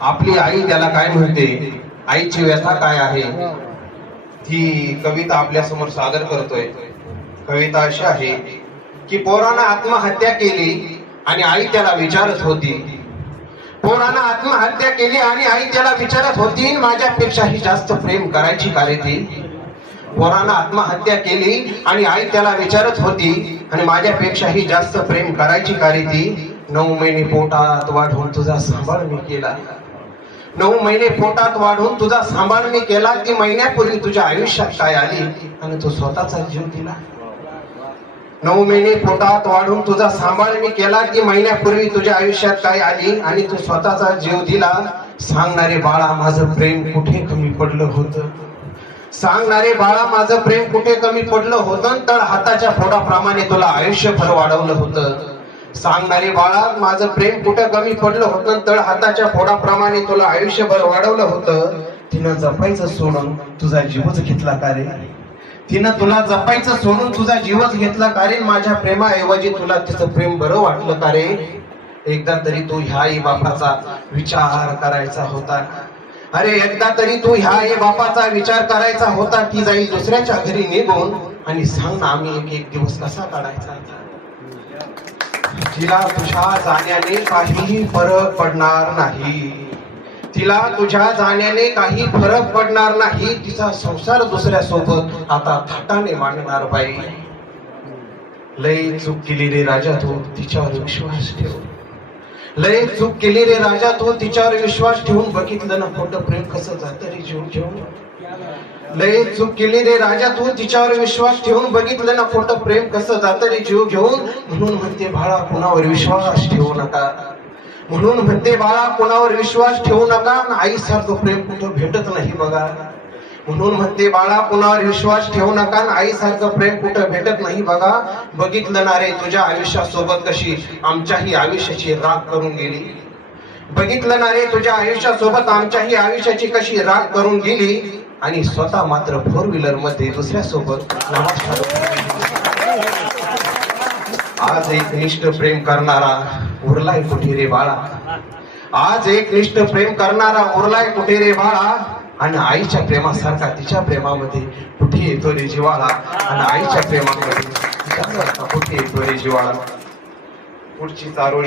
आपली आई त्याला काय म्हणते, आईची व्यथा काय आहे, ती कविता आपल्या समोर सादर करतोय। कविता अशी आहे की पोरानं आत्महत्या केली आणि आई त्याला विचारत होती, पोरानं आत्महत्या केली आणि आई त्याला विचारत होती, माझ्यापेक्षाही जास्त प्रेम करायची का रे ती। पोरानं आत्महत्या केली आणि आई त्याला विचारत होती, आणि माझ्यापेक्षाही जास्त प्रेम करायची का रे ती। 9 महिने पोटात वाढून तुझा सांभाळ मी केला, 9 महिने पोटात वाढून तुझा सांभाळ मी केला, ती महिन्यापूर्वी तुझ्या आयुष्यात काय आली आणि तू स्वतःचा जीव दिला। 9 महिने पोटात वाढून तुझा सांभाळ मी केला, ती महिन्यापूर्वी तुझ्या आयुष्यात काय आली आणि तू स्वतःचा जीव दिला। सांगणारे बाळा माझं प्रेम कुठे कमी पडलं होतं, सांगणारे बाळा माझं प्रेम कुठे कमी पडलं होतं, तर हाताच्या फोडाप्रमाणे तुला आयुष्यभर वाढवलं होतं। सांगणारे बाळा माझं प्रेम कुठं कमी पडलं होतं, तर हाताच्या फोडाप्रमाणे तुला आयुष्यभर वाढवलं होतं। तिनं जपायचं सोडून तुझा जीवच घेतला का रे, तिनं तुला जपायचं सोडून तुझा जीवच घेतला का रे। माझ्या प्रेमाऐवजी तुला तिचं प्रेम बरं वाटलं का रे। एकदा तरी तू ह्या आई बापाचा विचार करायचा होता, अरे एकदा तरी तू ह्या आई बापाचा विचार करायचा होता, की जाईल दुसऱ्याच्या घरी निघून आणि सांग ना आम्ही एक दिवस कसा काढायचा। तिला तुझ्या जाण्याने काही फरक पडणार नाही, तिला तुझ्या जाण्याने काही फरक पडणार नाही, तिचा संसार दुसऱ्या सोबत आता थाटाने मांडणार बाई। लय चूक केली रे राजा तू तिच्यावर विश्वास ठेव, लय चूक केली रे राजा तू तिच्यावर विश्वास ठेवून, बघितलं ना खोटं प्रेम कसं जातं रे जीव घेऊन। लय चूक केली रे राजा तू तिच्यावर विश्वास ठेवून, बघितलं ना खोटं प्रेम कसं जातं रे जीव घेऊन। म्हणून म्हणते बाळा कुणावर विश्वास ठेवू नका, म्हणून म्हणते बाळा कुणावर विश्वास ठेवू नका, आईसारखं प्रेम कुठं भेटत नाही बघा। म्हणून म्हणते बाळा कुणावर विश्वास ठेवू नका, आईसारखं प्रेम कुठं भेटत नाही बघा। बघितलं ना रे तुझ्या आयुष्यासोबत कशी आमच्याही आयुष्याची राख करून गेली, बघितलं ना रे तुझ्या आयुष्यासोबत आमच्याही आयुष्याची कशी राख करून गेली, आणि स्वतः मात्र 4 व्हीलर मध्ये दुसऱ्या सोबत आज एक निष्ठ प्रेम करणारा उरलाय कुठे रे बाळा, आज एक निष्ठ प्रेम करणारा उरलाय कुठे रे बाळा। आणि आईच्या प्रेमासारखा तिच्या प्रेमामध्ये कुठे येतो रे जिवाळा, आणि आईच्या प्रेमामध्ये कुठे येतो रे जिवाळा। पुढची चारोळी